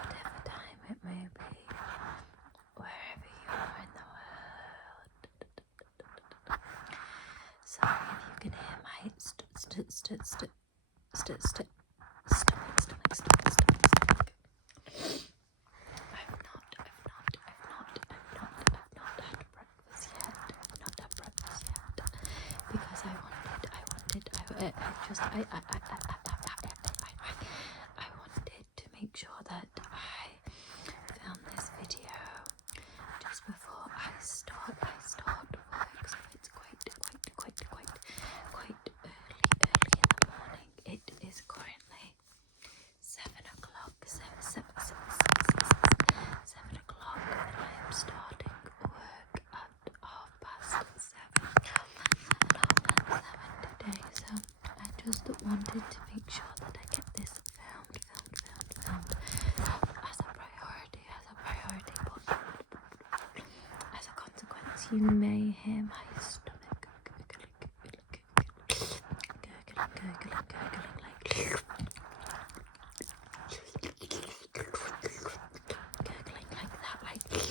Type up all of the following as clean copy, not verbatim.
whatever time it may be, wherever you are in the world. Sorry if you can hear my stomach. I've not had breakfast yet. Because I wanted to make sure that I film this video just before I start work, so it's quite early in the morning. It is currently 7 o'clock, 7 o'clock, and I am starting work at 7:30 today, so I just wanted to make sure that I get this filmed as a priority, but as a consequence you may hear my stomach gurgling like that, like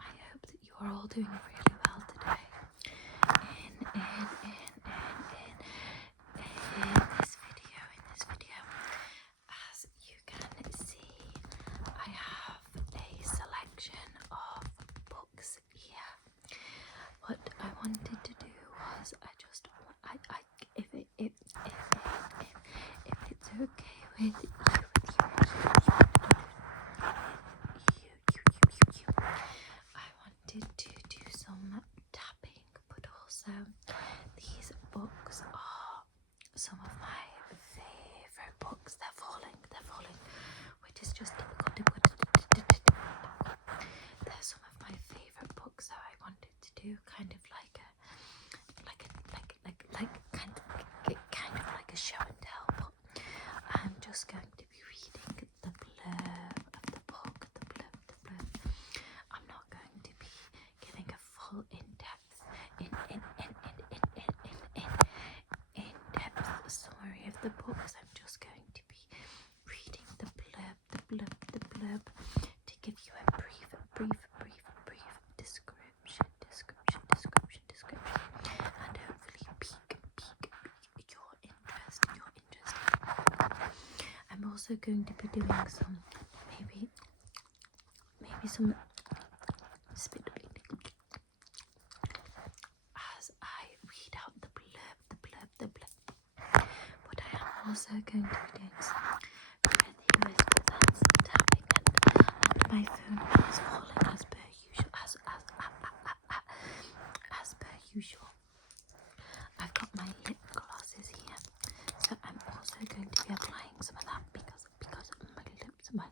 I hope that you are all doing really well today. In this video, as you can see, I have a selection of books here. What I wanted to do was if it's okay with you, I wanted to do some tapping, but also these books are some of my favourite books. They're falling, which is just typical. They're some of my favourite books, so I wanted to do kind of like a show and tell, but I'm just going to be reading the blurb of the book, the blurb. I'm not going to be giving a full in-depth summary of the books. I'm just going to be reading the blurb to give you a brief description, and hopefully pique your interest. I'm also going to be doing some maybe some spit reading as I read out the blurb. But I am also going to be doing some breathy whispers and some tapping, and my phone is falling as per usual. I've got my lip glosses here, so I'm also going to be applying some of that because my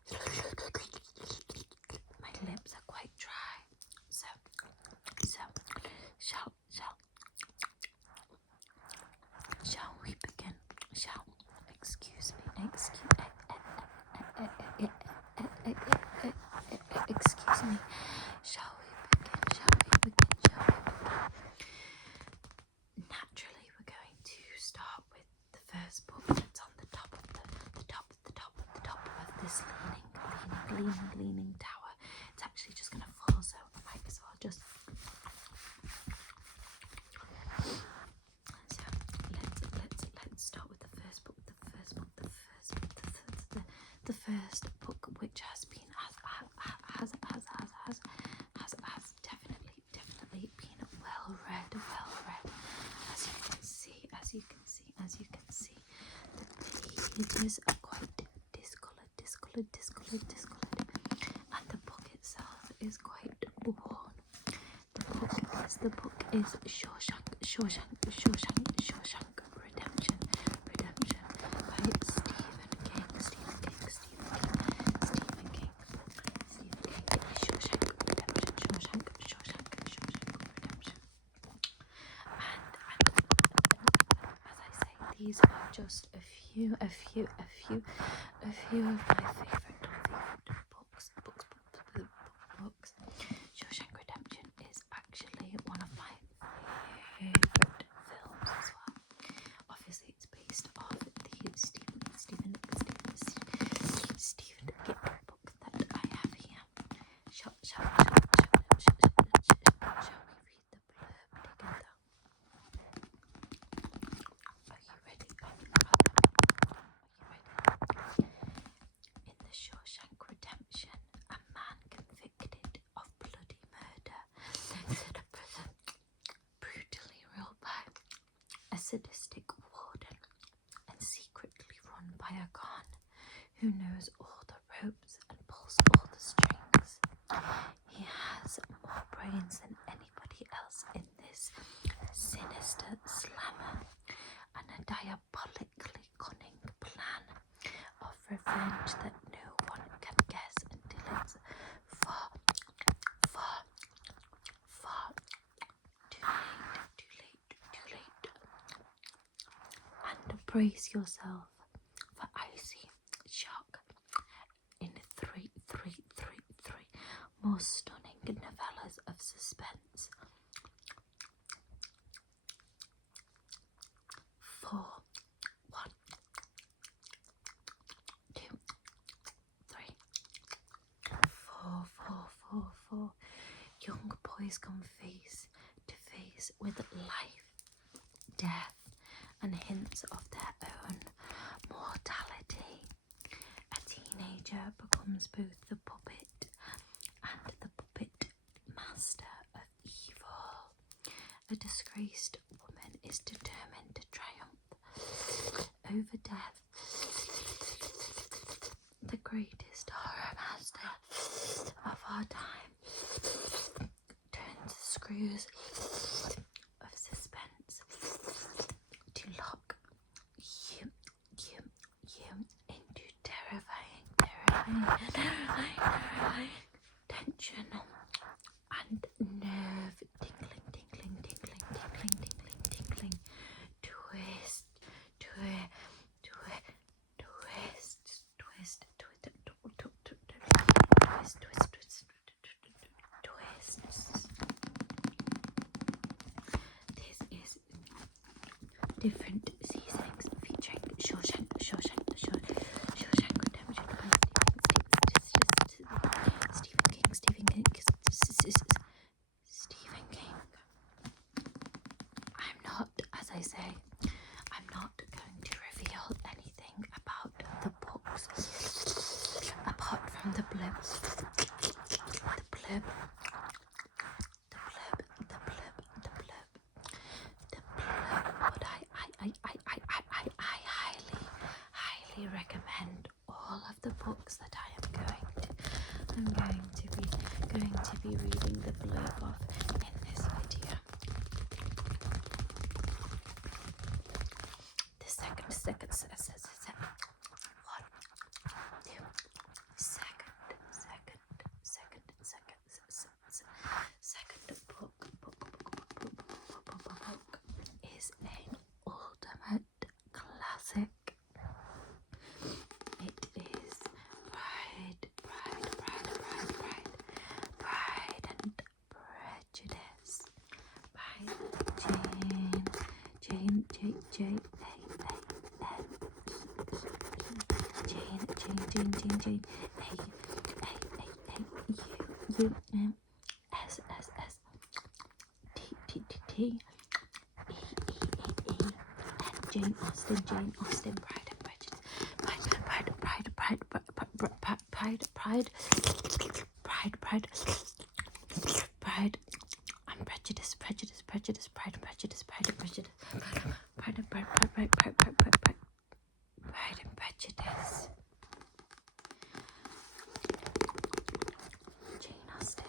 lips are quite dry. So shall we begin? Excuse me. Shall we begin? Naturally, we're going to start with the first book that's on the top of this leaning tower. It's actually just going to fall, so I might as well just. So let's start with the first book. The first book, which has been has definitely been well read. As you can see, the pages are quite discoloured, and the book itself is quite worn. The book is Shawshank Redemption by Stephen King. Shawshank Redemption. And as I say, these are just a few of my favourite books. Shawshank Redemption is actually one of my favourite films as well. Obviously, it's based off the Stephen King book that I have here. Shall we read the blurb together? Are you ready? In the Shawshank Redemption, a man convicted of bloody murder lives in a prison brutally ruled by a sadistic warden and secretly run by a Khan who knows all the ropes and pulls all the strings. He has more brains than anybody else in this sinister slammer and a diabolically cunning plan of revenge that no one can guess until it's far too late. And brace yourself for icy shock in three more stunning novellas of suspense. 4, 1, 2, 3, 4. Young boys come face to face with life, death, and hints of their own mortality. A teenager becomes both the puppet and the puppet master of evil. A disgraced woman is determined to triumph over death. The greatest horror master of our time turns the screws of suspense to lock you into terrifying tension and nerve tingling twist This is different seasonings featuring Shawshank Redemption by Stephen King. I'm not going to reveal anything about the books apart from the blurb. But I highly recommend all of the books that I'm going to be reading the blurb of in this video. The second book is an ultimate classic. It is Pride and Prejudice by Jane Jane Austen, Pride and Prejudice, Pride and Prejudice, Pride and Prejudice, Pride and Prejudice, Pride and Prejudice. Jane Austen.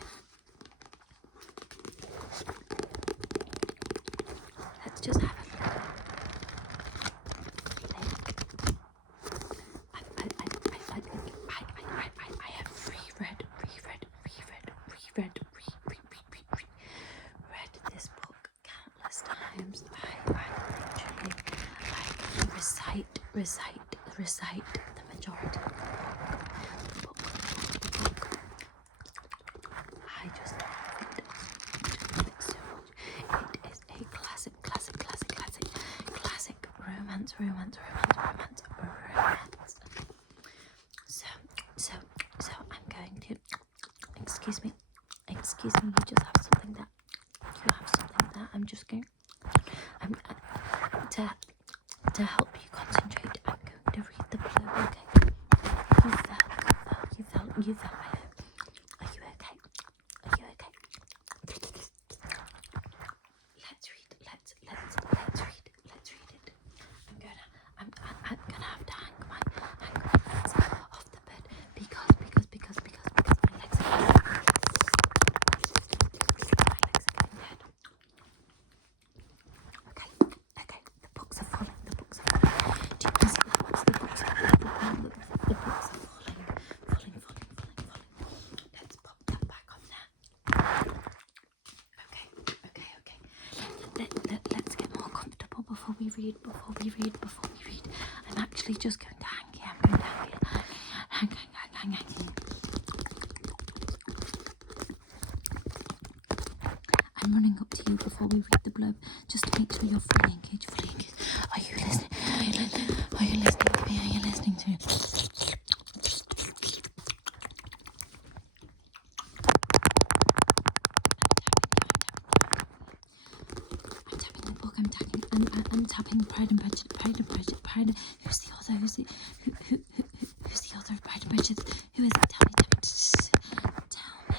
Let's just have a I have reread this book countless times. I literally recite the majority of the book. So I'm going to, excuse me, you just have something there. I'm just going, to help you concentrate, I'm going to read the blurb, okay? You fell, I hope. Are you okay? Let's read it. I'm gonna have to hang my legs off the bed because my legs are getting dead. Okay, the books are falling. Do you see the books? The books are falling. Let's pop that back on there. Okay. Let's get more comfortable before we read. I'm actually just going to hang here. Hang. I'm running up to you before we read the blurb, just to make sure you're fully engaged. Are you listening? Are you listening to me? Are you listening to me? I'm tapping the book. I'm tapping Pride and Prejudice. Who's the author? Who's the author of Pride and Prejudice? Who is it? Tell me.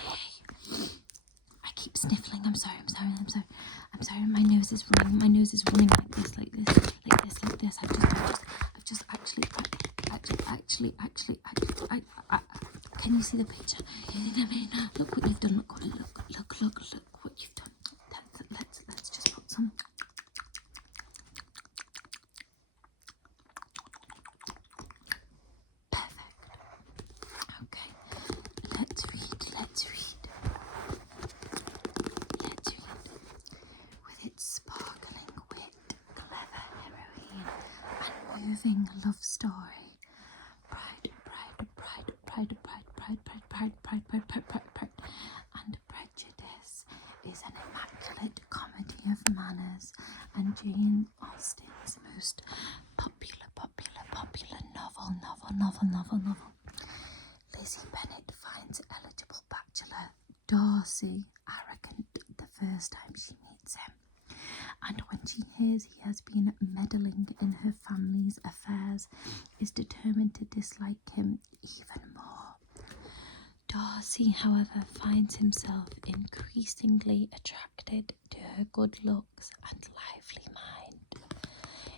I keep sniffling. I'm sorry. My nose is running like this. I've just actually. Can you see the picture? Look what you've done. Look what you've done. Let's just put some. Perfect. Okay. Let's read. With its sparkling wit, clever heroine, and moving love story. Pride, and Prejudice is an immaculate comedy of manners and Jane Austen's most popular novel. Lizzie Bennet finds eligible bachelor Darcy arrogant the first time she meets him, and when she hears he has been meddling in her family's affairs, is determined to dislike him even more. Darcy, however, finds himself increasingly attracted to her good looks and lively mind.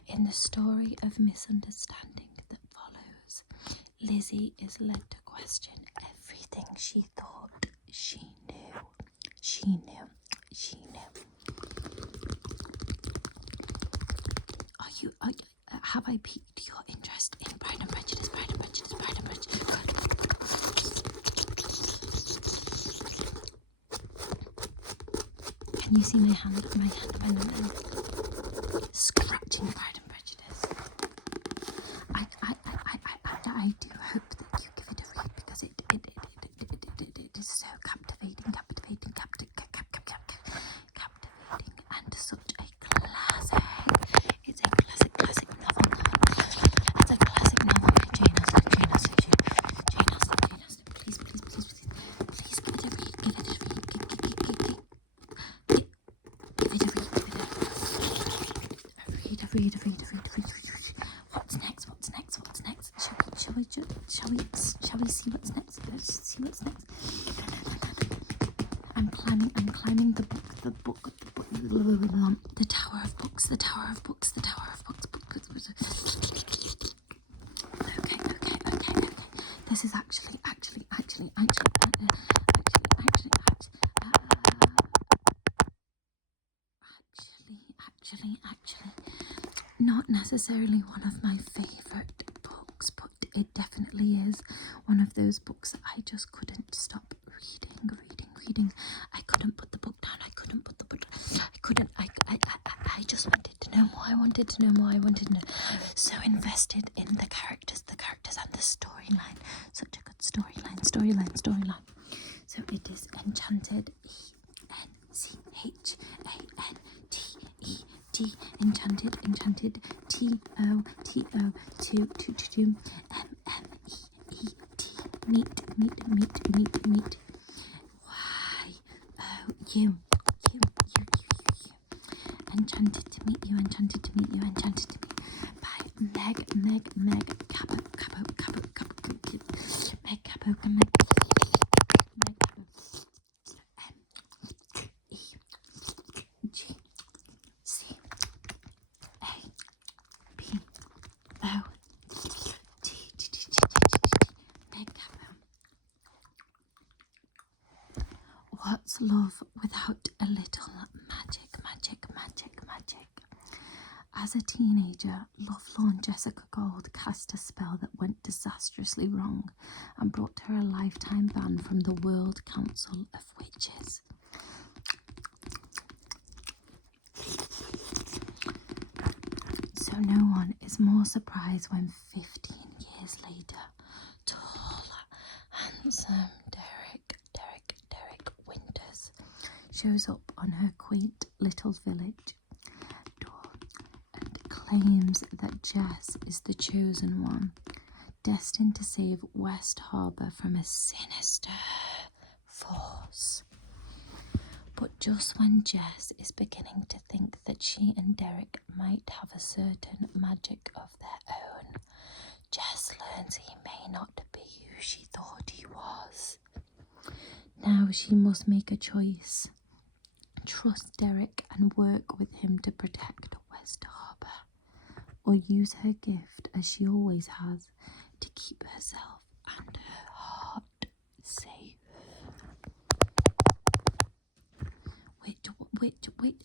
In the story of misunderstanding that follows, Lizzie is led to question everything she thought she knew. Have I piqued your interest in Pride and Prejudice? Can you see my hand scratching Pride and Prejudice? I do hope that you give it a read because it is so captivating and such a classic. It's a classic novel. It's a classic novel by Jane Austen. Please give it a read. Give it a read. What's next? Shall we see what's next? Let's see what's next. I'm climbing the book, the Tower of Books. Okay. This is actually not necessarily one of my favorite books, but it definitely is one of those books that I just couldn't stop reading. I couldn't put the book down. I just wanted to know more. I wanted to know. So invested in the characters and the storyline. Such a good storyline. So it is Enchanted, Enchanted, Enchanted, Enchanted, T-O, T-O, to, M-M-E-E-T, meet, Y-O-U, you. Enchanted to meet you, enchanted to meet you, enchanted to meet you. By Meg, Capo, Meg Capo, Meg Capo, M-E-G-C-A-P-O-T. Meg Capo. What's love without a little magic? As a teenager, lovelorn Jessica Gold cast a spell that went disastrously wrong and brought her a lifetime ban from the World Council of Witches. So no one is more surprised when 15 years later, tall, handsome Derek Winters shows up on her quaint little village door and claims that Jess is the chosen one, destined to save West Harbour from a sinister force. But just when Jess is beginning to think that she and Derek might have a certain magic of their own, Jess learns he may not be who she thought he was. Now she must make a choice. Trust Derek and work with him to protect West Harbour, or use her gift, as she always has, to keep herself and her heart safe. Wait,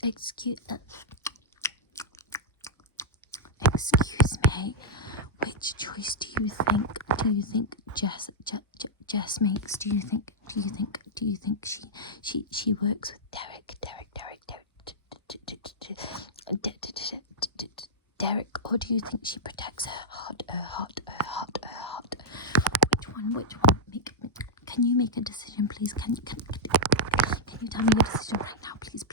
excuse me. Which choice do you think Jess makes? Do you think she works with Derek, or do you think she protects her heart? Which one? Can you make a decision, please? Can you tell me your decision right now, please?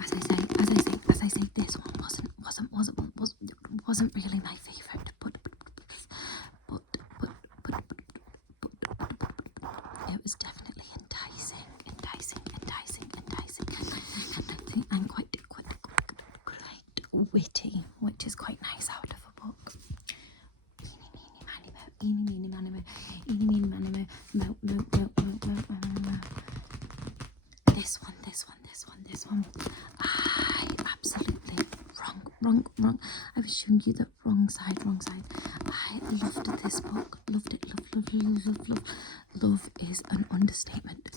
As I say, this one wasn't really my favourite, but it was definitely enticing, and quite witty, which is quite nice out of a book. Eeny, meeny, miny, mo. This one. I absolutely wrong. I was showing you the wrong side. I loved this book. Loved it. Love is an understatement.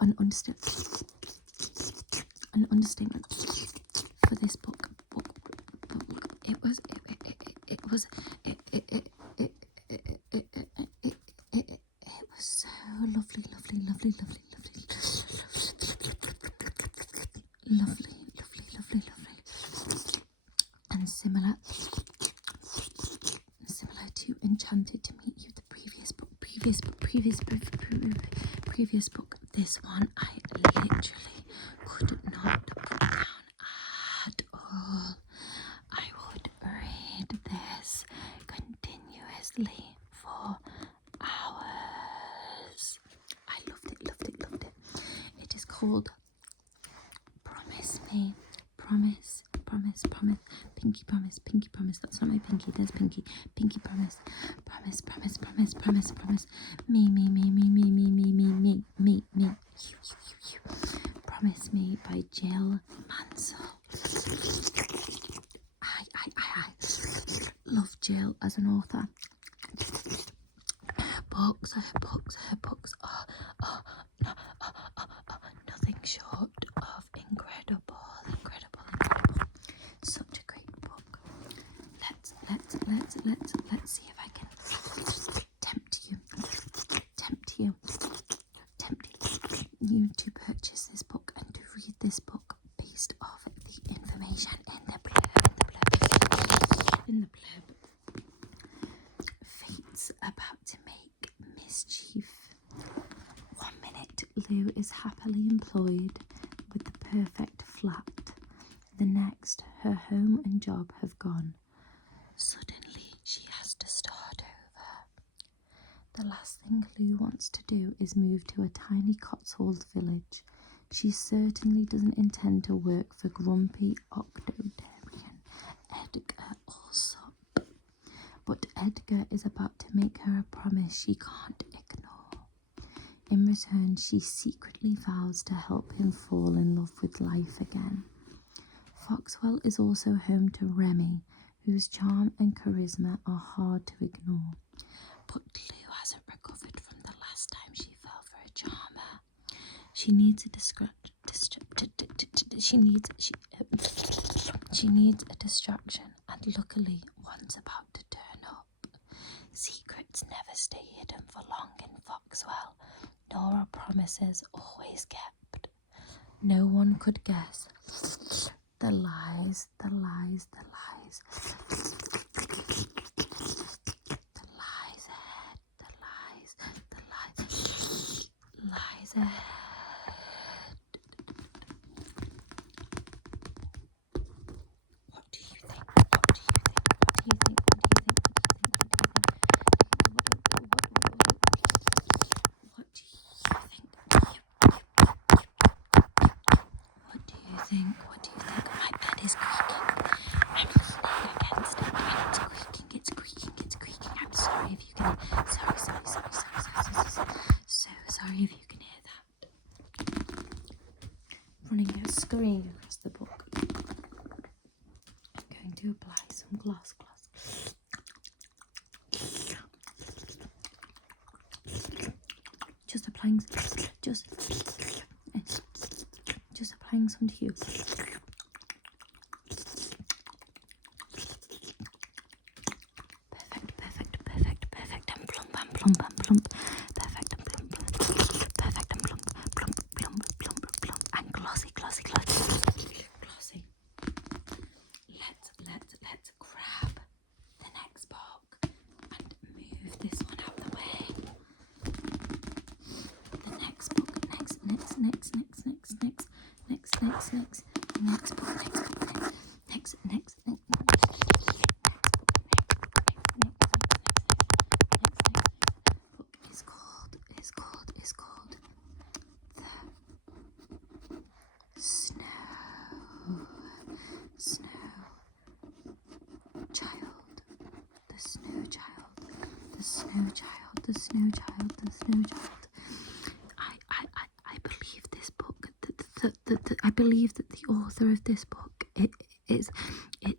An understatement for this book. It was so lovely. And similar to Enchanted to Meet You, the previous book. This one I literally could not put down at all. I would read this continuously for hours. I loved it. It is called Promise Me. Promise. Pinky promise. That's not my pinky. There's pinky. Pinky promise. Promise. Me. Promise Me by Jill Mansell. I love Jill as an author. Her books are nothing short of incredible. Such a great book. Let's see if I can tempt you to purchase this book and to read this book based off the information in the blurb. Fate's about to make mischief. 1 minute, Lou is happily employed with the perfect flat. The next, her home and job have gone. Suddenly, she has to start over. The last thing Lou wants to do is move to a tiny Cotswold village. She certainly doesn't intend to work for grumpy octogenarian Edgar Alsop. But Edgar is about to make her a promise she can't ignore. In return, she secretly vows to help him fall in love with life again. Foxwell is also home to Remy, whose charm and charisma are hard to ignore. But Lou hasn't recovered from the last time she fell for a charmer. She needs a distraction, and luckily one's about to turn up. Secrets never stay hidden for long in Foxwell, nor are promises always kept. No one could guess the lies, the lies, the lies. The lies ahead, the lies, lies ahead. What do you think? What do you think? What do you think? What do you think? What do you think? What do you think? What do you think? My bed is creaking. I'm leaning against it and it's creaking. I'm sorry if you can. Sorry. So sorry if you can hear that. Running a scurrying across the book. I'm going to apply some gloss. Just applying some to you. Perfect and plump. Perfect and plump. And glossy. Let's grab the next book and move this one out the way. The next book, next book. Is called The Snow Child. I believe that the author of this book is and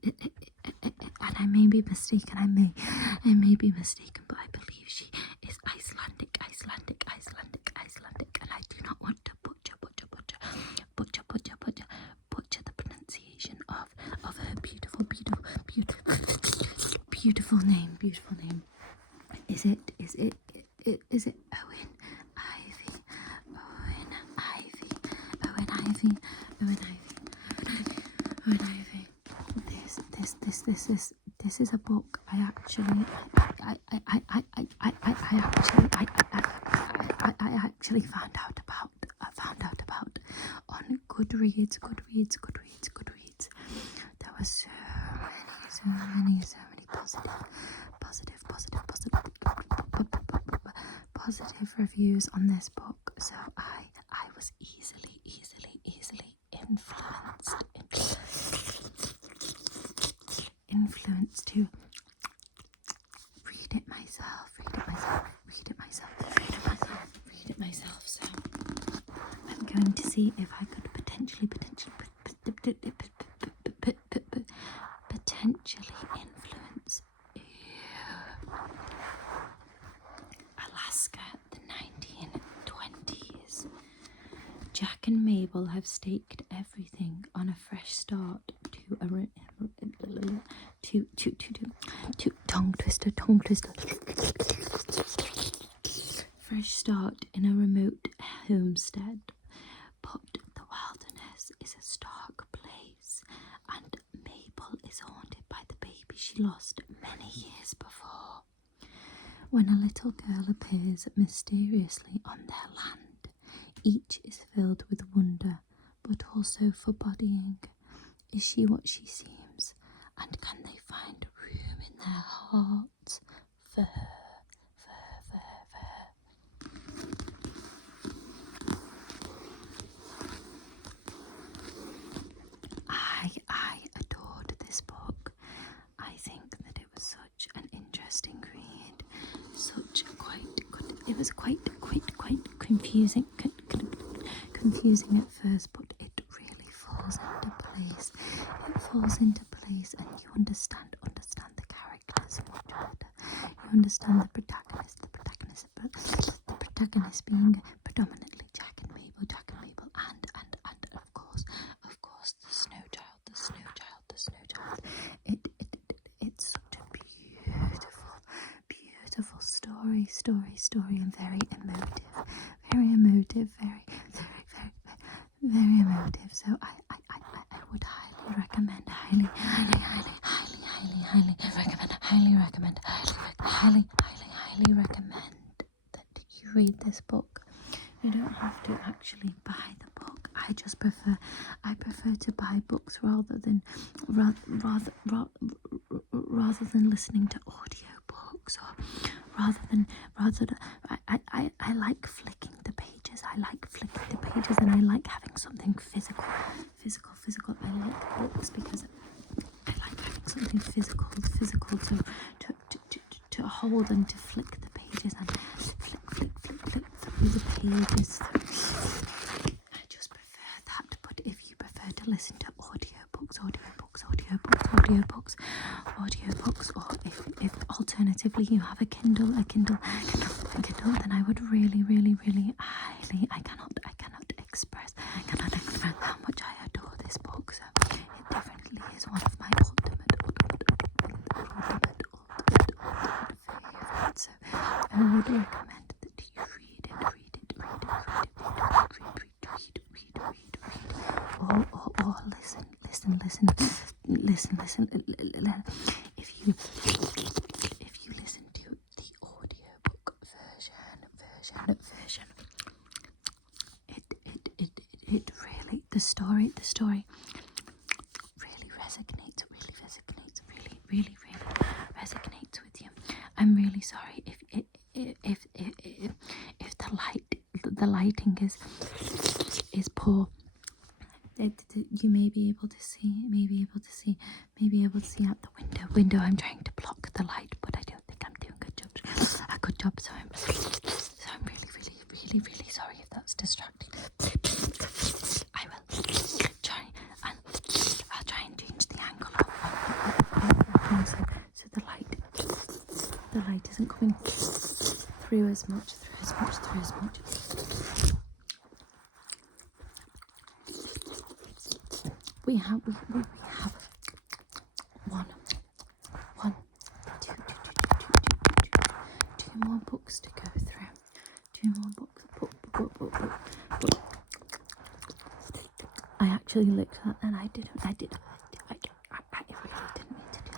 I may be mistaken, but I believe she is Icelandic, and I do not want to butcher the pronunciation of her beautiful name. Is it Owen Ivy? This is a book I actually found out about on Goodreads. There were so many positive reviews on this book, so I was easily influenced to read it myself. So I'm going to see if I could potentially influence you. Alaska, the 1920s. Jack and Mabel have staked everything on a fresh start tongue twister. Fresh start in a remote homestead, but the wilderness is a stark place, and Mabel is haunted by the baby she lost many years before. When a little girl appears mysteriously on their land, each is filled with wonder, but also foreboding? Is she what she seems? And can they find room in their hearts for her? I adored this book. I think that it was such an interesting read, it was quite confusing at first, but it really falls into place. It falls into place, and you understand the characters much better. You understand the protagonist being predominantly Jack and Mabel, and of course the snow child. It's such a beautiful story, and very emotive, very emotive. So I would highly recommend that you read this book. You don't have to actually buy the book. I prefer to buy books rather than listening to audiobooks, or I like flicking the pages. And I like having something physical. I like books because I like having something physical to hold and to flick the pages and flick through the pages. I just prefer that. But if you prefer to listen to audiobooks, or if alternatively you have a Kindle, then I would really highly, I cannot express how much I adore this book. So it definitely is one of my ultimate favorites. So I would recommend that you read it, or listen. If you listen to the audiobook version, it really, the story really resonates with you. I'm really sorry if the lighting is poor. You may be able to see out the window. I'm trying to block the light, but I don't think I'm doing a good job. So I'm really sorry if that's distracting. I will try and change the angle so the light isn't coming through as much. We have two more books to go through. I actually looked at that and I really didn't mean to do that.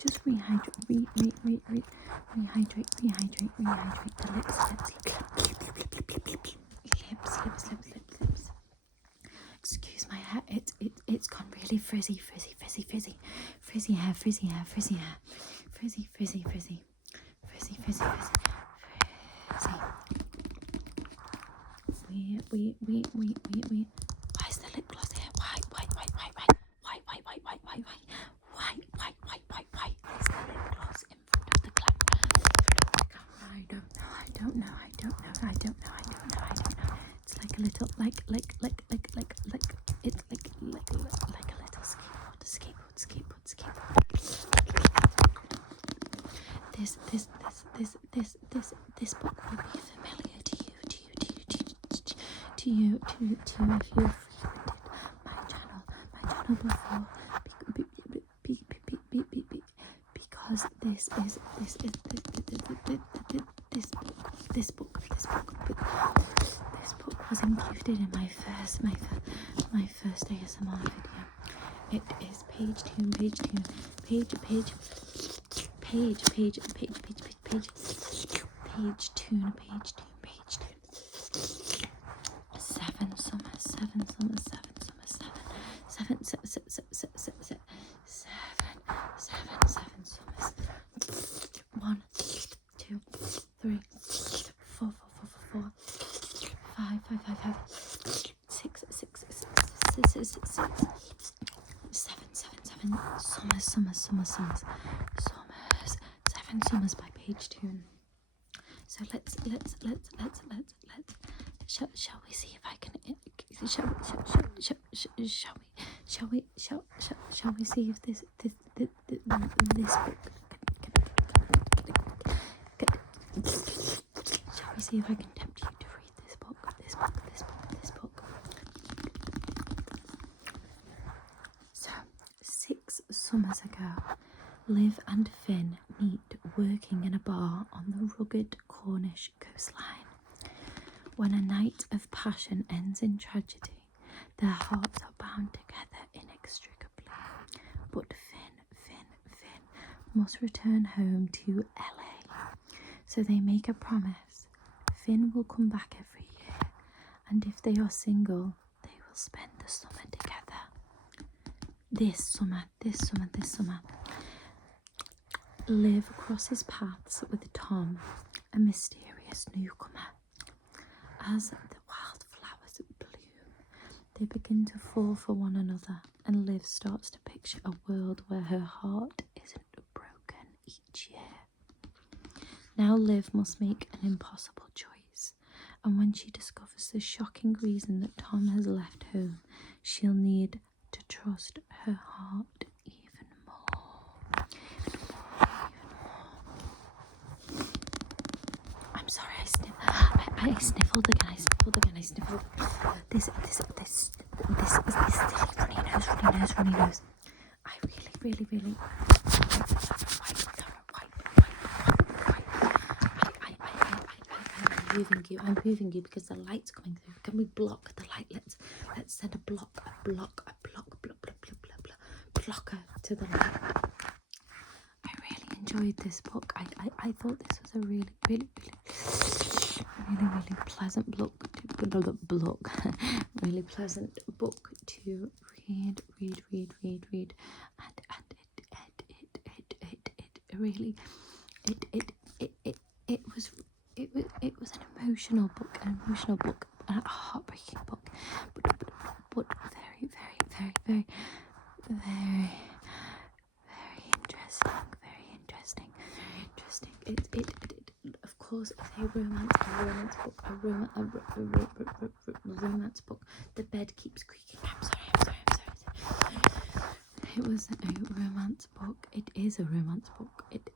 Just rehydrate the lips. Excuse my hair. It's gone really frizzy hair. Why is the lip gloss here? Why? Why is the lip gloss in front of the camera? I don't know. It's like a little, it's like a little skateboard. This book will be familiar to you if you've frequented my channel before, because this book was included in my first ASMR video. It is page 2 and page 2. Page 2 and page 2. summers, seven summers. 1, 2, 3, 4, 5, 6, 7 summers. 7 summers by page 2. So let's shall we see if I can shall we see if this book shall we see if I can tempt you to read this book. So 6 summers ago, Liv and Finn meet working in a bar on the rugged Cornish coastline. When a night of passion ends in tragedy, their hearts are bound together inextricably. But Finn must return home to LA. So they make a promise. Finn will come back every year, and if they are single, they will spend the summer together. This summer. Liv crosses paths with Tom, a mysterious newcomer. As the wildflowers bloom, they begin to fall for one another, and Liv starts to picture a world where her heart isn't broken each year. Now Liv must make an impossible choice, and when she discovers the shocking reason that Tom has left home, she'll need to trust her heart even more. I'm sorry, I sniffled again. This runny nose. I really I'm moving you because the light's coming through. Can we block the light? Let's send a blocker to the light. I really enjoyed this book. I thought this was a really pleasant book. Really pleasant book to read, and it was an emotional book, a heartbreaking book, but very interesting. It of course is a romance book. The bed keeps creaking. I'm sorry. It was a romance book. It is a romance book. It's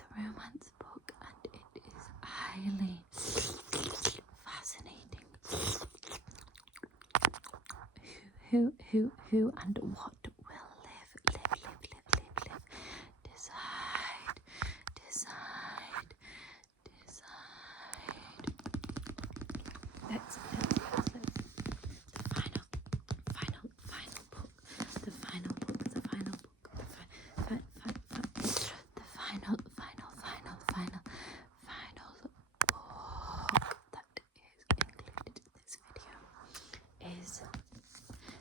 a romance book, and it is highly fascinating. Who and what will live? Decide. Let's the final book that is included in this video is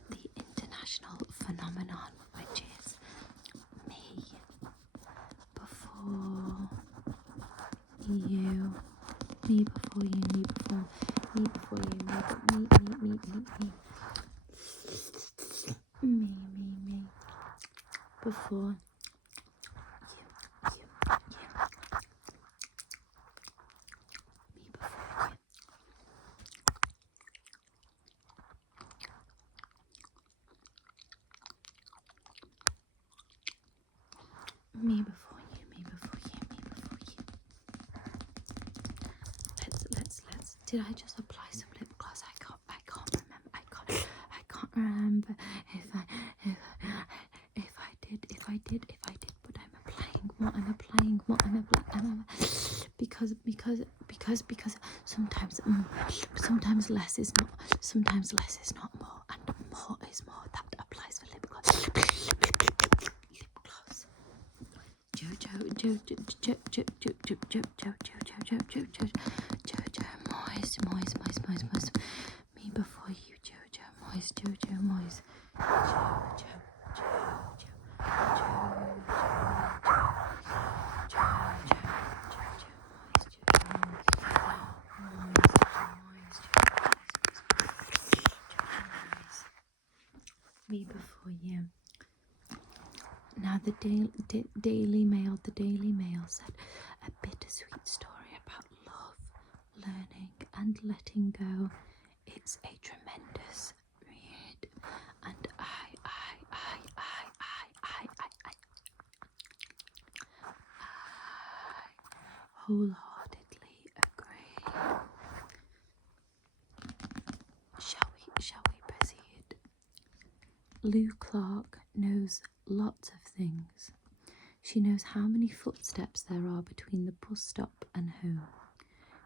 the international phenomenon, which is me before you, me before you, me before you, me before me before you. Let's. Did I just apply some lip gloss? I can't remember. I can't remember if I did. But I'm applying. Because sometimes less is not more, and more is more. That applies for lip gloss. Jojo, moist. you. Now the Daily Mail said a bittersweet story about love, learning and letting go. It's a tremendous read, and I wholeheartedly agree. Shall we proceed? Lou Clark knows lots of things. She knows how many footsteps there are between the bus stop and home.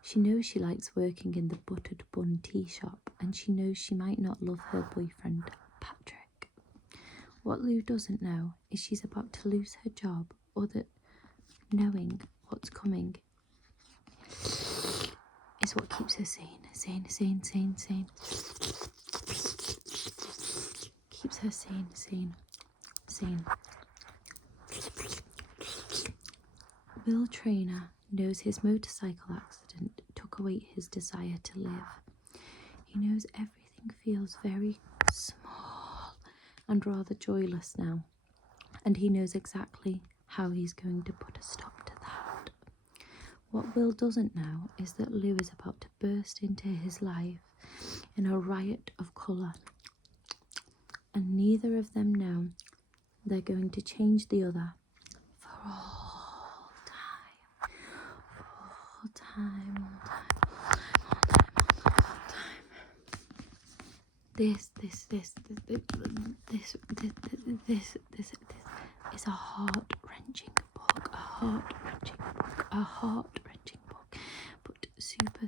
She knows she likes working in the buttered bun tea shop, and she knows she might not love her boyfriend, Patrick. What Lou doesn't know is she's about to lose her job, or that knowing what's coming is what keeps her sane. Keeps her sane. Will Trainer knows his motorcycle accident took away his desire to live. He knows everything feels very small and rather joyless now, and he knows exactly how he's going to put a stop to that. What Will doesn't know is that Lou is about to burst into his life in a riot of colour, and neither of them know they're going to change the other for all time. This is a heart-wrenching book, but super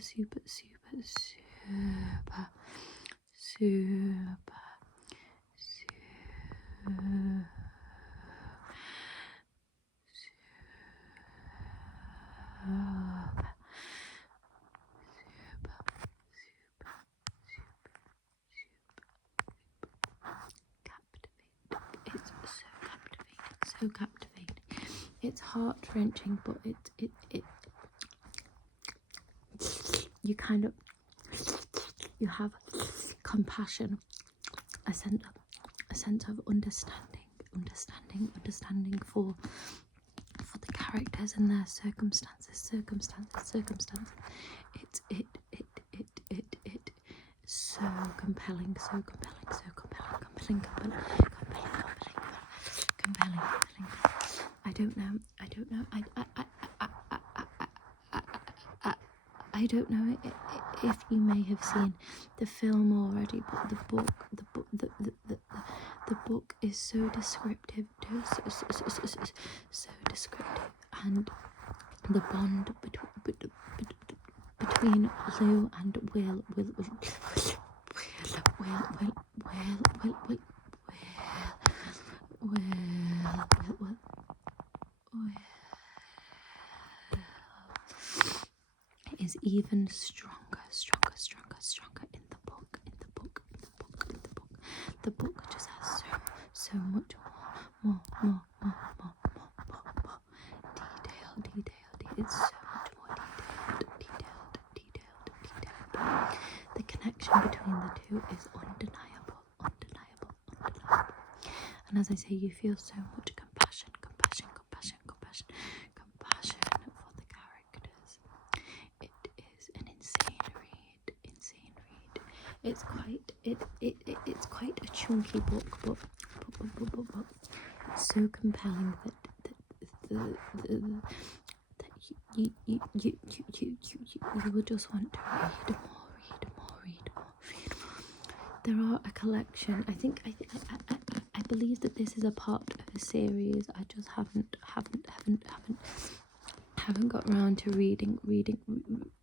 so captivating. It's heart-wrenching, but it you have compassion, a sense of understanding for the characters and their circumstances. It's so compelling. I don't know. I don't know if you may have seen the film already, but the book is so descriptive, and the bond between Lou and Will is even stronger in the book. The book just has so much more detail. It's so much more detailed. The connection between the two is undeniable. And as I say, you feel so much compassion for the characters. It is an insane read. It's quite a chunky book, but it's so compelling that you will just want to read more. There are a collection. I believe that this is a part of a series. I just haven't got around to reading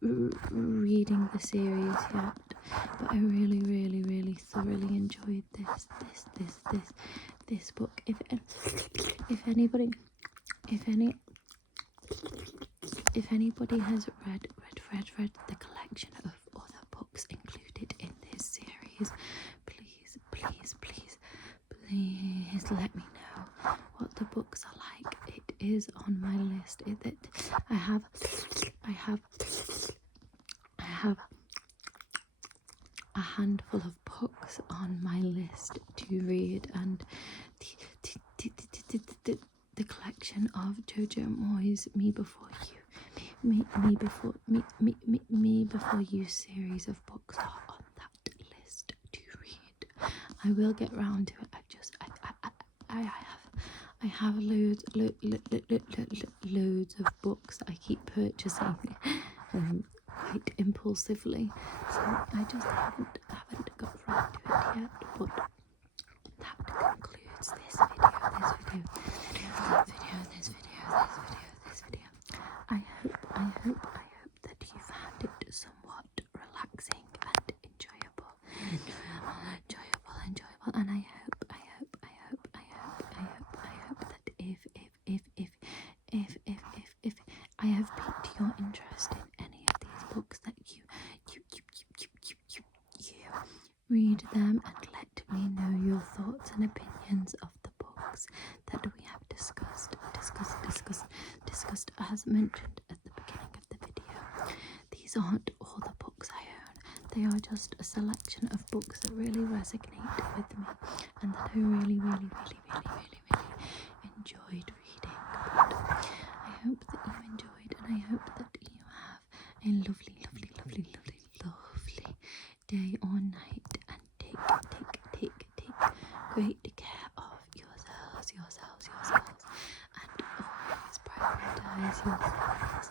the series yet. But I really thoroughly enjoyed this book. If anybody has read the collection of other books included in this series, please let me know what the books are like. It is on my list. I have handful of books on my list to read, and the collection of Jojo Moyes Me Before You series of books are on that list to read. I will get round to it. I have loads of books that I keep purchasing quite impulsively, so I just haven't got round to it yet. But that concludes this video. I hope that you found it somewhat relaxing and enjoyable, and I hope that if I have piqued your interest in any of these books, that you read them and let me know your thoughts and opinions of the books that we have discussed as mentioned at the beginning of the video. These aren't all the books I own. They are just a selection of books that really resonate with me and that I really enjoyed reading. But I hope that you enjoyed, and I hope that you have a lovely day or night, and take great care of yourselves, and always prioritise yourselves.